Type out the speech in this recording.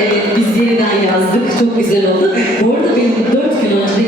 Evet biz yeniden yazdık. Çok güzel oldu. Bu arada benim dört gün önce